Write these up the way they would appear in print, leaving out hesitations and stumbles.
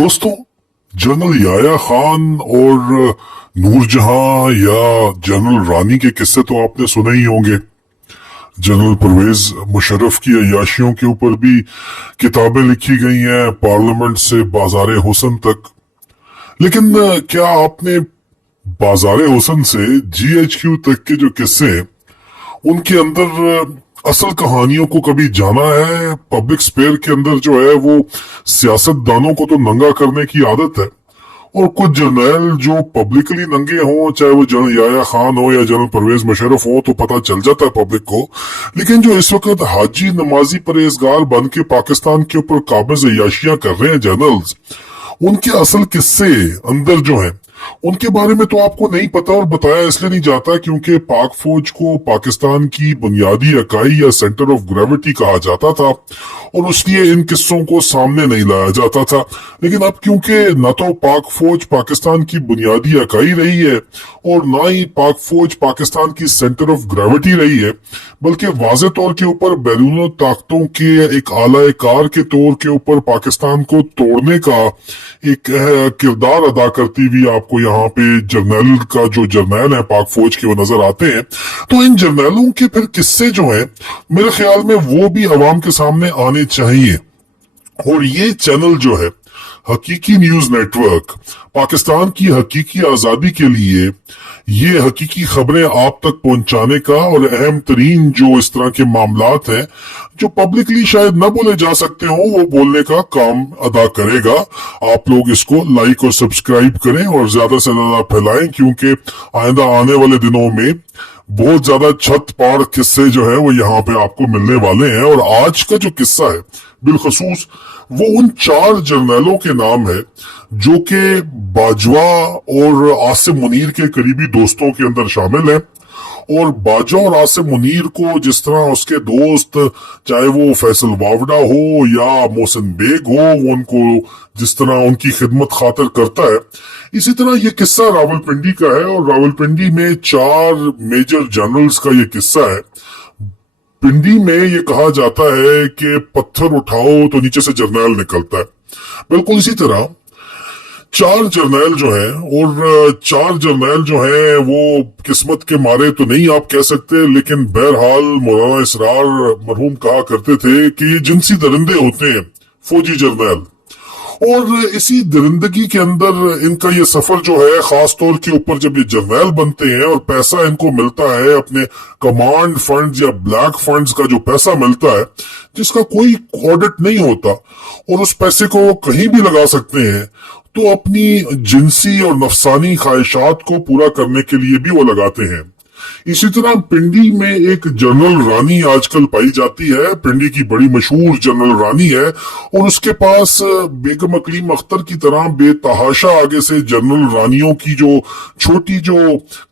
दोस्तों, जनरल याया खान और नूरजहां या जनरल रानी के किस्से तो आपने सुने ही होंगे। जनरल परवेज मुशर्रफ की अय्याशियों के ऊपर भी किताबें लिखी गई हैं, पार्लियामेंट से बाजारे हुसन तक। लेकिन क्या आपने बाजारे हुसन से GHQ तक के जो किस्से हैं, उनके अंदर असल कहानियों को कभी जाना है? पब्लिक स्पेयर के अंदर जो है वो सियासतदानों को तो नंगा करने की आदत है, और कुछ जर्नैल जो पब्लिकली नंगे हों, चाहे वो जनरल याया खान हो या जनरल परवेज मुशर्रफ हो, तो पता चल जाता है पब्लिक को। लेकिन जो इस वक्त हाजी नमाजी परहेजगार बन के पाकिस्तान के ऊपर काबिज अय्याशियां कर रहे हैं जनरल्स, उनके असल किस्से अंदर जो है उनके बारे में तो आपको नहीं पता, और बताया इसलिए नहीं जाता क्योंकि पाक फौज को पाकिस्तान की बुनियादी इकाई या सेंटर ऑफ ग्रेविटी कहा जाता था, और इसलिए इन किस्सों को सामने नहीं लाया जाता था। लेकिन अब क्योंकि न तो पाक फौज पाकिस्तान की बुनियादी इकाई रही है और ना ही पाक फौज पाकिस्तान की सेंटर ऑफ ग्रेविटी रही है, बल्कि वाज़े तौर के ऊपर बैरून ताकतों के एक आला कार के तौर के ऊपर पाकिस्तान को तोड़ने का एक किरदार अदा करती हुई आपको यहाँ पे जर्नैल का जो जर्नैल है पाक फौज के वो नजर आते हैं। तो इन जर्नैलों के फिर किस्से जो हैं, मेरे ख्याल में वो भी अवाम के सामने आने चाहिए। और ये चैनल जो है हकीकी न्यूज नेटवर्क, पाकिस्तान की हकीकी आजादी के लिए ये हकीकी खबरें आप तक पहुंचाने का और अहम तरीन जो इस तरह के मामलात हैं जो पब्लिकली शायद न बोले जा सकते हो, वो बोलने का काम अदा करेगा। आप लोग इसको लाइक और सब्सक्राइब करें और ज्यादा से ज्यादा फैलाएं, क्योंकि आइंदा आने वाले दिनों में बहुत ज्यादा छत पाड़ किस्से जो है वो यहाँ पे आपको मिलने वाले हैं। और आज का जो किस्सा है बिलखसूस वो उन 4 जर्नैलों के नाम है जो कि बाजवा और आसिम मुनीर के करीबी दोस्तों के अंदर शामिल है। और बाजवा और आसिम मुनीर को जिस तरह उसके दोस्त, चाहे वो फैसल वावड़ा हो या मोहसिन बेग हो, वो उनको जिस तरह उनकी खिदमत खातिर करता है, इसी तरह ये किस्सा रावलपिंडी का है। और रावलपिंडी में 4 मेजर जनरल्स का ये किस्सा है। पिंडी में ये कहा जाता है कि पत्थर उठाओ तो नीचे से जर्नैल निकलता है। बिल्कुल इसी तरह 4 जर्नैल जो है, और 4 जर्नैल जो है वो किस्मत के मारे तो नहीं आप कह सकते, लेकिन बहरहाल मौलाना इसरार मरहूम कहा करते थे कि ये जिनसी दरिंदे होते हैं फौजी जर्नैल। और इसी दरिंदगी के अंदर इनका ये सफर जो है, खास तौर के ऊपर जब ये जर्नैल बनते हैं और पैसा इनको मिलता है अपने कमांड फंड्स या ब्लैक फंड्स का जो पैसा मिलता है जिसका कोई ऑडिट नहीं होता, और उस पैसे को वो कहीं भी लगा सकते हैं, तो अपनी जिनसी और नफसानी ख्वाहिशात को पूरा करने के लिए भी वो लगाते हैं। इसी तरह पिंडी में एक जनरल रानी आजकल पाई जाती है। पिंडी की बड़ी मशहूर जनरल रानी है, और उसके पास बेगम अकलीम अख्तर की तरह बेतहाशा आगे से जनरल रानियों की जो छोटी जो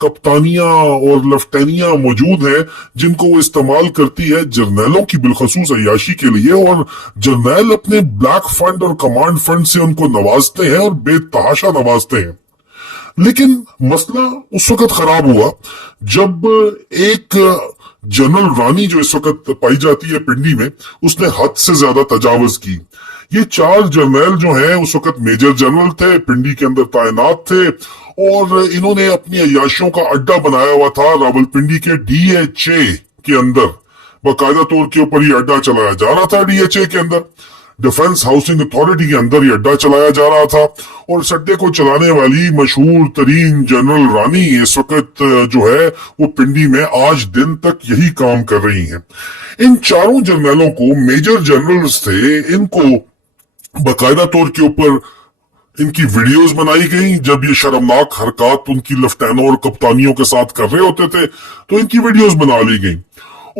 कप्तानियां और लेफ्टिनेंटियां मौजूद हैं, जिनको वो इस्तेमाल करती है जर्नैलों की बिलखसूस अय्याशी के लिए। और जर्नैल अपने ब्लैक फंड और कमांड फंड से उनको नवाजते हैं और बेतहाशा नवाजते हैं। लेकिन मसला उस वक्त खराब हुआ जब एक जनरल रानी जो इस वक्त पाई जाती है पिंडी में, उसने हद से ज्यादा तजावुज की। ये 4 जर्नैल जो हैं उस वक्त मेजर जनरल थे, पिंडी के अंदर तैनात थे, और इन्होंने अपनी अय्याशियों का अड्डा बनाया हुआ था रावलपिंडी के DHA के अंदर। बाकायदा तौर के ऊपर ये अड्डा चलाया जा रहा था। DHA के अंदर डिफेंस हाउसिंग अथॉरिटी के अंदर ये अड्डा चलाया जा रहा था, और इस अड्डे को चलाने वाली मशहूर तरीन जनरल रानी इस वक्त जो है वो पिंडी में आज दिन तक यही काम कर रही हैं। इन 4 जर्नलों को मेजर जनरल्स थे, इनको बाकायदा तौर के ऊपर इनकी वीडियोस बनाई गई। जब ये शर्मनाक हरकत उनकी लेफ्टिनेंटों और कप्तानियों के साथ कर रहे होते थे तो इनकी वीडियोस बना ली गई,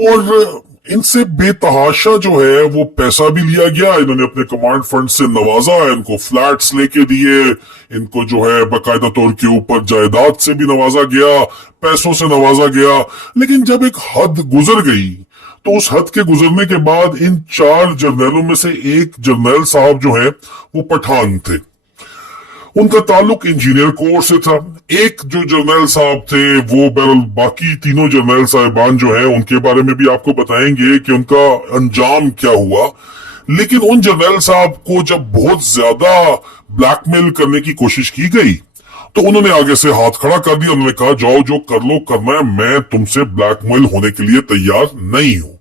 और इनसे बेतहाशा जो है वो पैसा भी लिया गया। इन्होंने अपने कमांड फंड से नवाजा, इनको फ्लैट्स लेके दिए, इनको जो है बाकायदा तौर के ऊपर जायदाद से भी नवाजा गया, पैसों से नवाजा गया। लेकिन जब एक हद गुजर गई तो उस हद के गुजरने के बाद इन 4 जर्नैलों में से एक जर्नैल साहब जो है वो पठान थे। उनका ताल्लुक इंजीनियर कोर से था। एक जो जर्नैल साहब थे वो बहरहाल, बाकी तीनों जर्नैल साहिबान जो हैं उनके बारे में भी आपको बताएंगे कि उनका अंजाम क्या हुआ। लेकिन उन जर्नैल साहब को जब बहुत ज्यादा ब्लैकमेल करने की कोशिश की गई तो उन्होंने आगे से हाथ खड़ा कर दिया। उन्होंने कहा जाओ जो कर लो करना है, मैं तुमसे ब्लैकमेल होने के लिए तैयार नहीं हूं।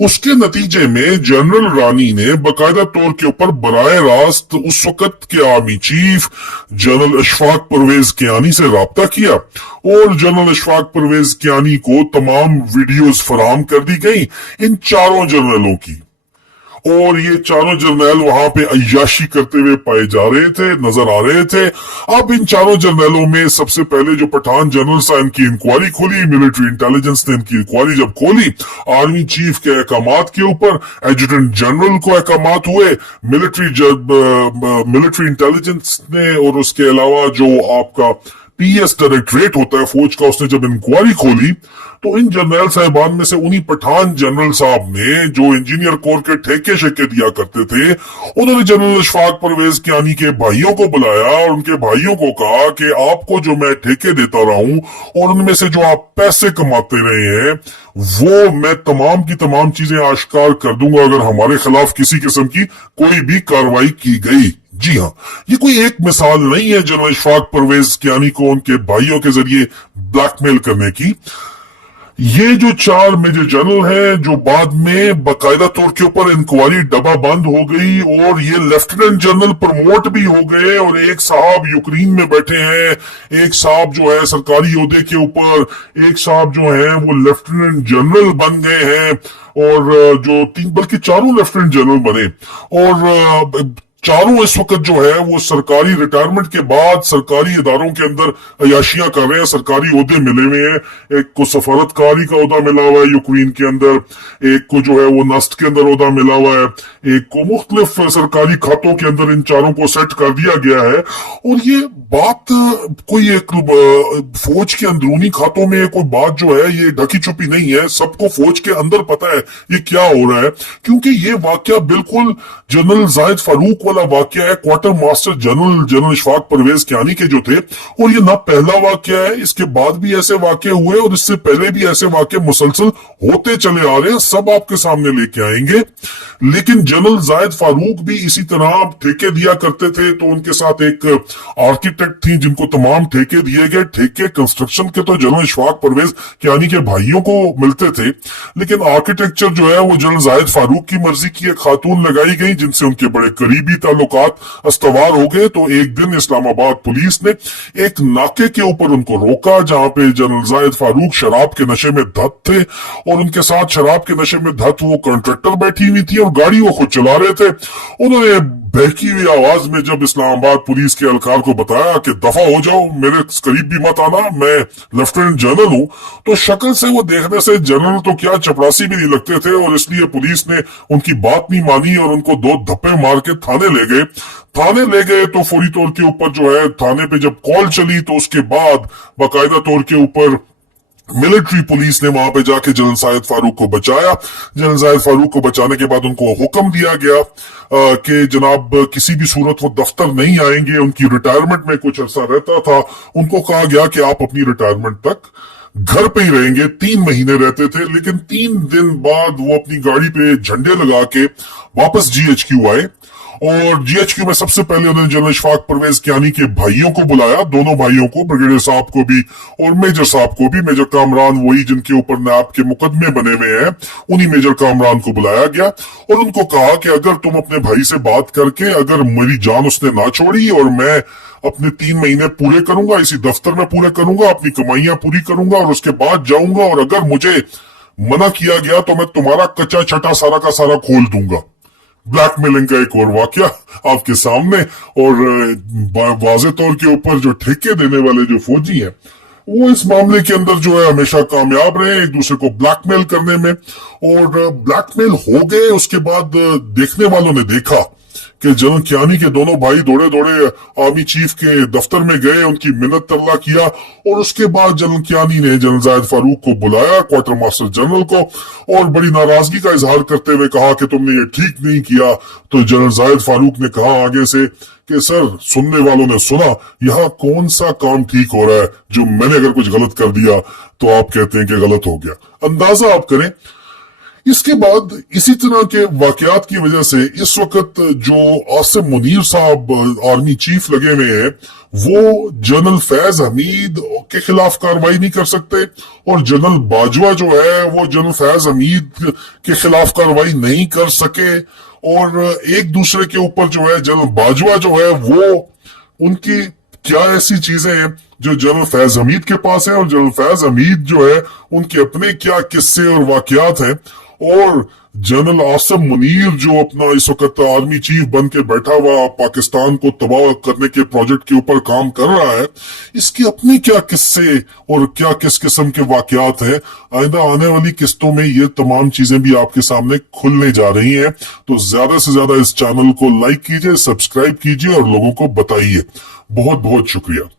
उसके नतीजे में जनरल रानी ने बाकायदा तौर के ऊपर बराह रास्त उस वक्त के army chief general Ashfaq Parvez Kayani से राब्ता किया और जनरल अशफाक परवेज कियानी को तमाम वीडियोस फराहम कर दी गई इन चारों जनरलों की, और ये चारों जर्नैल वहां पे अय्याशी करते हुए पाए जा रहे थे, नजर आ रहे थे। अब इन चारों जर्नैलों में सबसे पहले जो पठान जनरल साहब इनकी इंक्वायरी खोली, मिलिट्री इंटेलिजेंस ने इनकी इंक्वायरी जब खोली, आर्मी चीफ के अहकामात के ऊपर एडजुटेंट जनरल को अहकामात हुए, मिलिट्री इंटेलिजेंस ने, और उसके अलावा जो आपका पीएस डायरेक्टरेट होता है फौज का, उसने जब इंक्वायरी खोली तो इन जनरल साहिबान में से उन्हीं पठान जनरल साहब ने जो इंजीनियर कोर के ठेके शेके दिया करते थे, उन्होंने जनरल अशफाक परवेज कियानी के भाइयों को बुलाया और उनके भाइयों को कहा कि आपको जो मैं ठेके देता रहा हूं और उनमें से जो आप पैसे कमाते रहे हैं वो मैं तमाम की तमाम चीजें आश्कार कर दूंगा अगर हमारे खिलाफ किसी किस्म की कोई भी कार्रवाई की गई। जी हाँ, ये कोई एक मिसाल नहीं है जनरल अशफाक परवेज कियानी को उनके भाइयों के जरिए ब्लैकमेल करने की। ये जो चार मेजर जनरल हैं जो बाद में बाकायदा तौर के ऊपर इंक्वायरी डबा बंद हो गई और ये लेफ्टिनेंट जनरल प्रमोट भी हो गए, और एक साहब यूक्रेन में बैठे हैं, एक साहब जो है सरकारी ओहदे के ऊपर, एक साहब जो है वो लेफ्टिनेंट जनरल बन गए हैं, और जो तीन बल्कि चारों लेफ्टिनेंट जनरल बने, और चारों इस वक्त जो है वो सरकारी रिटायरमेंट के बाद सरकारी इदारों के अंदर अयाशियां कर रहे हैं, सरकारी ओहदे मिले हुए हैं। एक को सफारतकारी का ओहदा मिला हुआ है यूक्रेन के अंदर, एक को जो है वो नस्ट के अंदर ओहदा मिला हुआ है, एक को मुख्तलिफ सरकारी खातों के अंदर इन चारों को सेट कर दिया गया है। और ये बात कोई एक फौज के अंदरूनी खातों में कोई बात जो है ये ढकी छुपी नहीं है, सबको फौज के अंदर पता है ये क्या हो रहा है, क्योंकि ये वाकया बिल्कुल जनरल जाहिद फारूक वाला वाकया है, quarter master general Ashfaq Parvez Kayani के जो थे, और ये ना पहला वाकया है, इसके बाद भी ऐसे वाकये हुए और इससे पहले भी ऐसे वाकये मुसलसल होते चले आ रहे हैं, सब आपके सामने लेके आएंगे। लेकिन जनरल जाहिद फारूक भी इसी तरह ठेके दिया करते थे, तो उनके साथ एक आर्किटेक्ट थी जिनको तमाम ठेके दिए गए। ठेके कंस्ट्रक्शन के तो जनरल अशफाक परवेज कियानी के भाइयों को मिलते थे, लेकिन आर्किटेक्चर जो है वो जनरल जाहिद फारूक की मर्जी की एक खातून लगाई गई जिनसे उनके बड़े करीबी ताल्लुकात अस्तवार हो गए। तो एक दिन इस्लामाबाद पुलिस ने एक नाके के ऊपर उनको रोका जहां पे जनरल जाहिद फारूक शराब के नशे में धत थे, और उनके साथ शराब के नशे में धत वो कॉन्ट्रैक्टर बैठी हुई थी और गाड़ी वो खुद चला रहे थे। उन्होंने बहकी हुई आवाज में जब इस्लामाबाद पुलिस के अलकार को बताया कि दफा हो जाओ, मेरे करीब भी मत आना, मैं लेफ्टिनेंट जनरल हूं, तो शक्ल से वो देखने से जनरल तो क्या चपरासी भी नहीं लगते थे, और इसलिए पुलिस ने उनकी बात नहीं मानी और उनको दो धप्पे मार के थाने ले गए। थाने ले गए तो फौरी तौर के ऊपर जो है थाने पे जब कॉल चली तो उसके बाद बाकायदा तौर के ऊपर मिलिट्री पुलिस ने वहां पे जाके जनरल जाहिद फारूक को बचाया। जनरल जाहिद फारूक को बचाने के बाद उनको हुक्म दिया गया कि जनाब किसी भी सूरत वो दफ्तर नहीं आएंगे। उनकी रिटायरमेंट में कुछ अरसा रहता था, उनको कहा गया कि आप अपनी रिटायरमेंट तक घर पे ही रहेंगे। 3 महीने रहते थे, लेकिन 3 दिन बाद वो अपनी गाड़ी पे झंडे लगा के वापस जीएचक्यू आए, और जीएचक्यू में सबसे पहले उन्होंने जनरल अशफाक परवेज कियानी के भाइयों को बुलाया, दोनों भाइयों को, ब्रिगेडियर साहब को भी और मेजर साहब को भी। मेजर कामरान वही जिनके ऊपर नाब के मुकदमे बने हुए हैं, उन्हीं मेजर कामरान को बुलाया गया और उनको कहा कि अगर तुम अपने भाई से बात करके अगर मेरी जान उसने ना छोड़ी और मैं अपने 3 महीने पूरे करूंगा, इसी दफ्तर में पूरे करूंगा, अपनी कमाइयां पूरी करूंगा और उसके बाद जाऊंगा, और अगर मुझे मना किया गया तो मैं तुम्हारा कच्चा छटा सारा का सारा खोल दूंगा। ब्लैकमेलिंग का एक और वाकया आपके सामने। और वाज़े तौर के ऊपर जो ठेके देने वाले जो फौजी हैं वो इस मामले के अंदर जो है हमेशा कामयाब रहे एक दूसरे को ब्लैकमेल करने में, और ब्लैकमेल हो गए। उसके बाद देखने वालों ने देखा कि जनरल कियानी के दोनों भाई दौड़े दौड़े आर्मी चीफ के दफ्तर में गए, उनकी मिन्नत तरला किया, और उसके बाद जनरल कियानी ने जनरल जाहिद फारूक को बुलाया, क्वार्टर मास्टर जनरल को, और बड़ी नाराजगी का इजहार करते हुए कहा कि तुमने ये ठीक नहीं किया। तो जनरल जाहिद फारूक ने कहा आगे से कि सर, सुनने वालों ने सुना, यहाँ कौन सा काम ठीक हो रहा है जो मैंने अगर कुछ गलत कर दिया तो आप कहते हैं कि गलत हो गया। अंदाजा आप करें इसके बाद इसी तरह के वाकयात की वजह से इस वक्त जो आसिम मुनीर साहब आर्मी चीफ लगे हुए हैं, वो जनरल फैज हमीद के खिलाफ कार्रवाई नहीं कर सकते, और जनरल बाजवा जो है वो जनरल फैज हमीद के खिलाफ कार्रवाई नहीं कर सके, और एक दूसरे के ऊपर जो है जनरल बाजवा जो है वो उनकी क्या ऐसी चीजें हैं जो जनरल फैज हमीद के पास है, और जनरल फैज हमीद जो है उनके अपने क्या किस्से और वाकयात हैं, और जनरल आसिम मुनीर जो अपना इस वक्त आर्मी चीफ बन के बैठा हुआ पाकिस्तान को तबाह करने के प्रोजेक्ट के ऊपर काम कर रहा है, इसके अपने क्या किस्से और क्या किस किस्म के वाकयात हैं। आइंदा आने वाली किस्तों में ये तमाम चीजें भी आपके सामने खुलने जा रही हैं। तो ज्यादा से ज्यादा इस चैनल को लाइक कीजिए, सब्सक्राइब कीजिए और लोगों को बताइए। बहुत बहुत शुक्रिया।